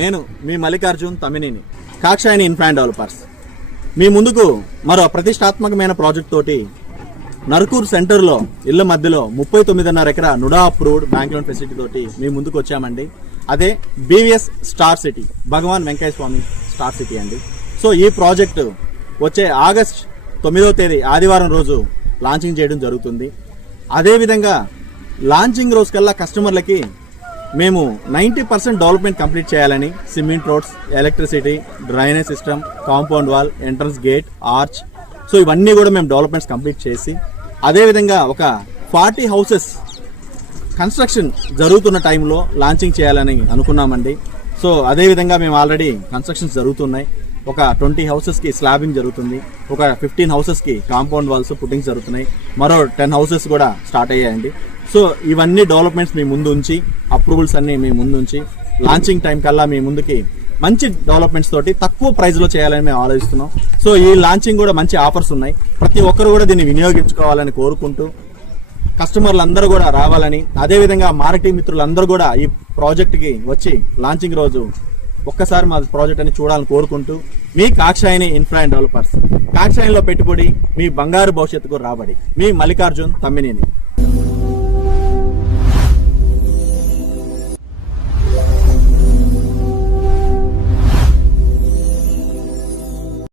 నేను మీ మల్లికార్జున్ తమ్మినేని, కాక్షాయని ఇన్ఫ్రా అండ్ డెవలపర్స్ మీ ముందుకు మరో ప్రతిష్టాత్మకమైన ప్రాజెక్ట్ తోటి నర్కూర్ సెంటర్లో ఇళ్ల మధ్యలో 39.5 ఎకరా NUDA approved bank loan facility తోటి మీ ముందుకు వచ్చామండి. అదే బీవీఎస్ స్టార్ సిటీ, భగవాన్ వెంకయ్య స్వామి స్టార్ సిటీ అండి. సో ఈ ప్రాజెక్టు వచ్చే ఆగస్ట్ 9వ తేదీ ఆదివారం రోజు లాంచింగ్ చేయడం జరుగుతుంది. అదేవిధంగా లాంచింగ్ రోజు కల్లా కస్టమర్లకి మేము 90% డెవలప్మెంట్ కంప్లీట్ చేయాలని cement roads, electricity, drainage system, compound wall, entrance gate, arch, so ఇవన్నీ కూడా మేము డెవలప్మెంట్స్ కంప్లీట్ చేసి అదేవిధంగా ఒక 40 హౌసెస్ కన్స్ట్రక్షన్ జరుగుతున్న టైంలో లాంచింగ్ చేయాలని అనుకున్నామండి. సో అదేవిధంగా మేము ఆల్రెడీ కన్స్ట్రక్షన్స్ జరుగుతున్నాయి. ఒక 20 హౌసెస్కి స్లాబింగ్ జరుగుతుంది, ఒక 15 హౌసెస్కి కాంపౌండ్ వాల్స్ పుట్టింగ్స్ జరుగుతున్నాయి, మరో 10 హౌసెస్ కూడా స్టార్ట్ అయ్యాయండి. సో ఇవన్నీ డెవలప్మెంట్స్ మీ ముందు ఉంచి, అప్రూవల్స్ అన్ని మీ ముందు ఉంచి లాంచింగ్ టైం కల్లా మీ ముందుకి మంచి డెవలప్మెంట్స్ తోటి తక్కువ ప్రైస్లో చేయాలని మేము ఆలోచిస్తున్నాం. సో ఈ లాంచింగ్ కూడా మంచి ఆఫర్స్ ఉన్నాయి. ప్రతి ఒక్కరు కూడా దీన్ని వినియోగించుకోవాలని కోరుకుంటూ కస్టమర్లు అందరూ కూడా రావాలని, అదేవిధంగా మార్కెటింగ్ మిత్రులందరూ కూడా ఈ ప్రాజెక్ట్కి వచ్చి లాంచింగ్ రోజు ఒక్కసారి మా ప్రాజెక్ట్ అని చూడాలని కోరుకుంటూ మీ కాక్షాయని ఇన్ఫ్రా అండ్ డెవలపర్స్, కాక్షాయనిలో పెట్టుబడి మీ బంగారు భవిష్యత్తుకు రాబడి. మీ మల్లికార్జున్ తమ్మినేని.